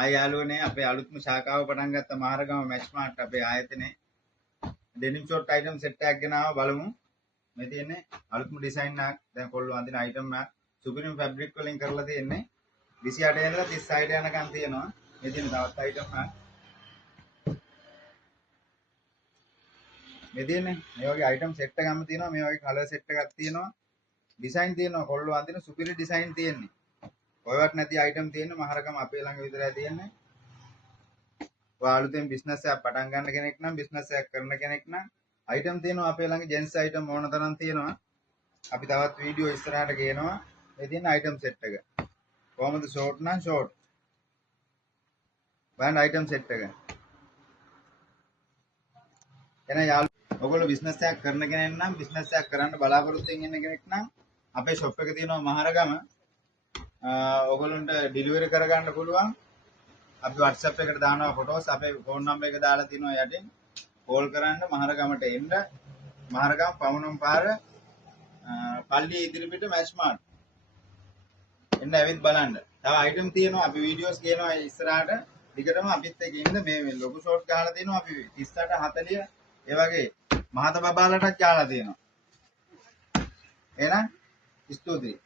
ආය යාළුවනේ අපේ අලුත්ම ශාඛාව පටන් ගත්ත මහරගම මැච්මාර්ට් අපේ ආයතනයේ ඩෙනිම් ෂෝට් අයිටම් සෙට් එකක් ගෙනාවා බලමු. මේ තියෙන්නේ අලුත්ම ඩිසයින් එකක්. දැන් කොල්ලෝ අඳින අයිටම් එක සුපිරිම ෆැබ්‍රික් වලින් කරලා තියෙන්නේ. 28 ඉඳලා 36 යනකම් තියෙනවා. මේ තියෙන තවත් අයිටම් එකක්. මේ තියෙන්නේ මේ වගේ අයිටම් සෙට් එකක්ම තියෙනවා. මේ වගේ කලර් සෙට් එකක් තියෙනවා. ඩිසයින් තියෙනවා. කොල්ලෝ අඳින සුපිරි ඩිසයින් තියෙන්නේ. ඔයවත් නැති අයිටම් තියෙන මහරගම අපේ ළඟ විතරයි තියෙන්නේ. ඔයා අලුතෙන් බිස්නස් එකක් පටන් ගන්න කෙනෙක් නම් බිස්නස් එකක් කරන කෙනෙක් නම් අයිටම් තියෙනවා අපේ ළඟ ජෙන්ස් අයිටම් ඕන තරම් තියෙනවා. අපි තවත් වීඩියෝ ඉස්සරහට ගේනවා. මේ තියෙන අයිටම් සෙට් එක. කොහමද ෂෝට් නම් ෂෝට්. බලන්න අයිටම් සෙට් එක. එහෙනම් යාළුවෝ ඔයගොල්ලෝ බිස්නස් එකක් කරන කෙනෙක් නම් බිස්නස් එකක් කරන්න බලාපොරොත්තු වෙන කෙනෙක් නම් අපේ ෂොප් එක තියෙනවා මහරගම. ඔයගොල්ලන්ට ඩිලිවරි කරගන්න පුළුවන්. අපි WhatsApp එකට දානවා ෆොටෝස්. අපේ ෆෝන් නම්බර් එක දාලා තිනවා යටින්. කෝල් කරන්න මහරගමට එන්න. මහරගම පමුණුම් පාර පල්ලිය ඉදිරිපිට මැච්මාර්ට්. එන්න ඇවිත් බලන්න. තව අයිටම් තියෙනවා. අපි වීඩියෝස් ගේනවා ඉස්සරහට. ටිකටම අපිත් එක්ක ඉන්න මේ ලොකු ෂෝට් ගහලා තියෙනවා. අපි 38 40 ඒ වගේ මහත බබාලටත් යාලා තියෙනවා. එහෙනම් ස්තුතියි.